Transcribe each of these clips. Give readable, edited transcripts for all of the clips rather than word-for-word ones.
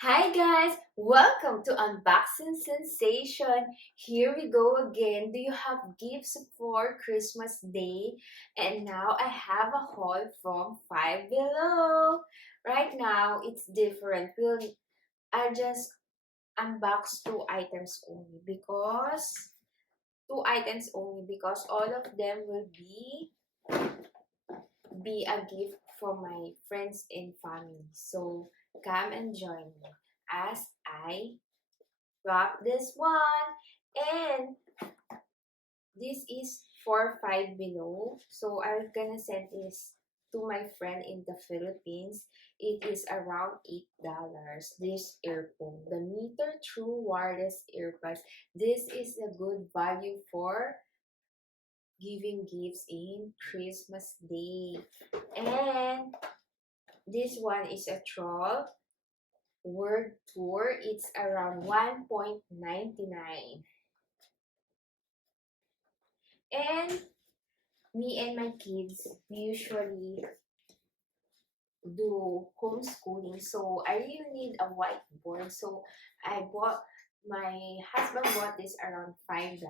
Hi guys, welcome to Unboxing Sensation. Here we go again. Do you have gifts for Christmas Day? And now I have a haul from Five Below. Right now it's different. I just unbox two items only because all of them will be a gift from my friends and family. So come and join me as I wrap this one. And this is for Five Below. So I'm gonna send this to my friend in the Philippines. It is around $8. This earphone, the meter true wireless earbuds. This is a good value for giving gifts in Christmas Day. And this one is a troll word tour. It's around 1.99. And me and my kids usually do homeschooling, so I really need a whiteboard. So my husband bought this around $5.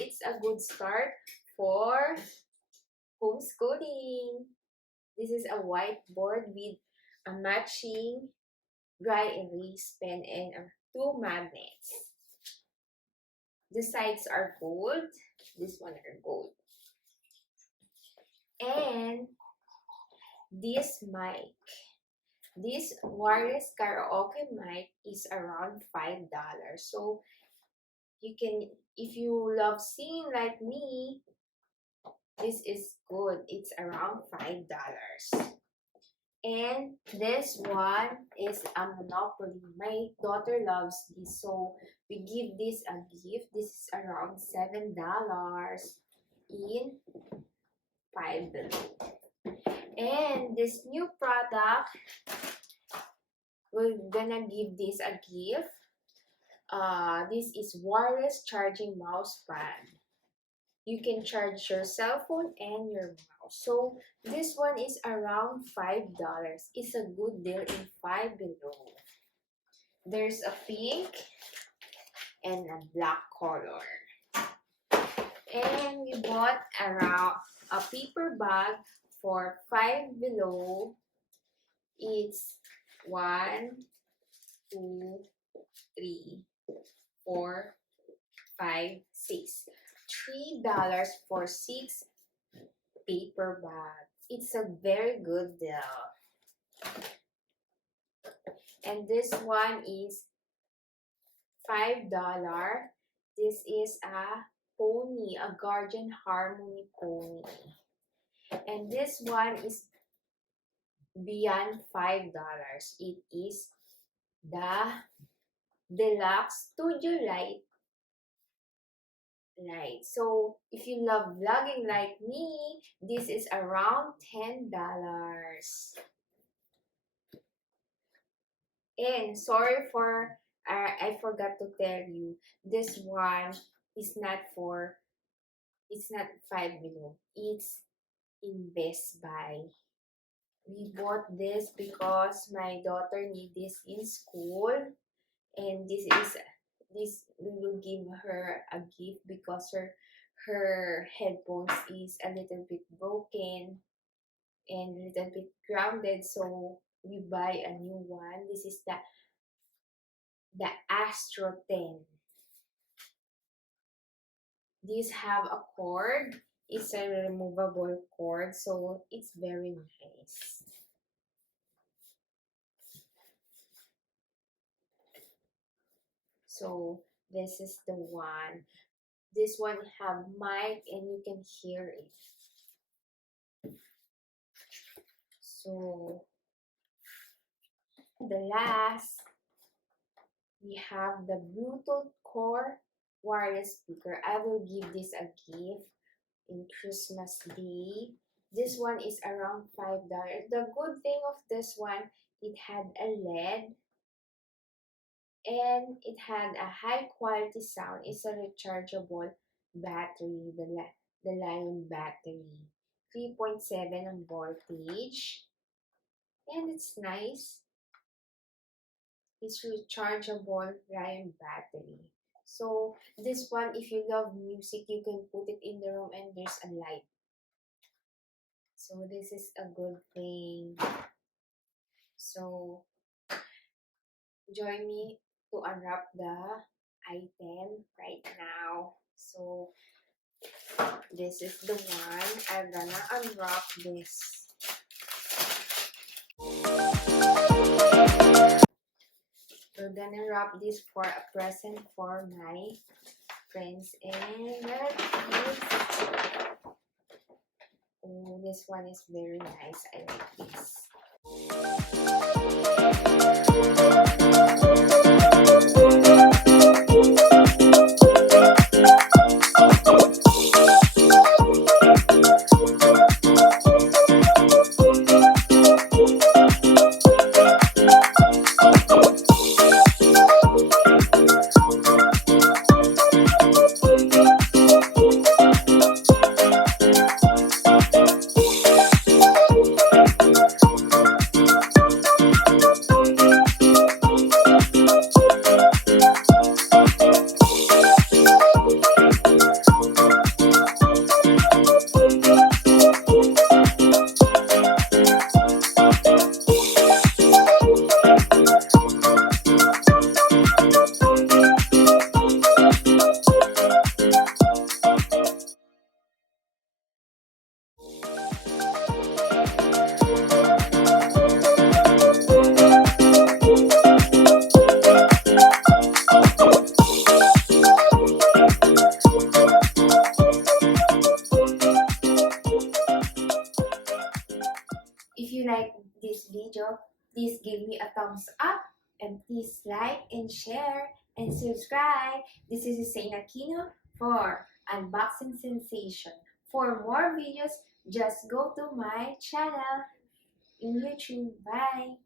It's a good start for homeschooling. This is a whiteboard with a matching dry erase pen and two magnets. The sides are gold. This one are gold. And this mic. This wireless karaoke mic is around $5. So you can, if you love singing like me, this is good. It's around $5. And this one is a Monopoly. My daughter loves this, so we give this a gift. This is around $7 in Five Below. And this new product, we're gonna give this a gift. This is wireless charging mouse pad. You can charge your cell phone and your mouse. So this one is around $5. It's a good deal in Five Below. There's a pink and a black color. And we bought around a paper bag for Five Below. It's 1, 2, 3, 4, 5, 6. $3 for 6 paper bag. It's a very good deal. And this one is $5. This is a pony, a Guardian Harmony pony. And this one is beyond $5. It is the Deluxe Studio light. So if you love vlogging like me, this is around $10. And sorry for I forgot to tell you, this one is not for, it's not Five Below. It's in Best Buy. We bought this because my daughter needs this in school, and this we will give her a gift because her headphones is a little bit broken and a little bit grounded, so we buy a new one. This is the Asthro 10. These have a cord. It's a removable cord, so it's very nice. So this is the one. This one have mic and you can hear it. So the last, we have the Bluetooth Core wireless speaker. I will give this a gift in Christmas Day. This one is around $5. The good thing of this one, it had a LED and it had a high quality sound. It's a rechargeable battery, the Lion battery. 3.7 on voltage. And it's nice. It's rechargeable Lion battery. So this one, if you love music, you can put it in the room and there's a light. So this is a good thing. So join me to unwrap the item right now. So this is the one. I'm gonna unwrap this. We're gonna wrap this for a present for my friends and relatives. Oh, this one is very nice. I like this. If you like this video, please give me a thumbs up and please like and share and subscribe. This is Suzanne Aquino for Unboxing Sensation. For more videos, just go to my channel in YouTube. Bye!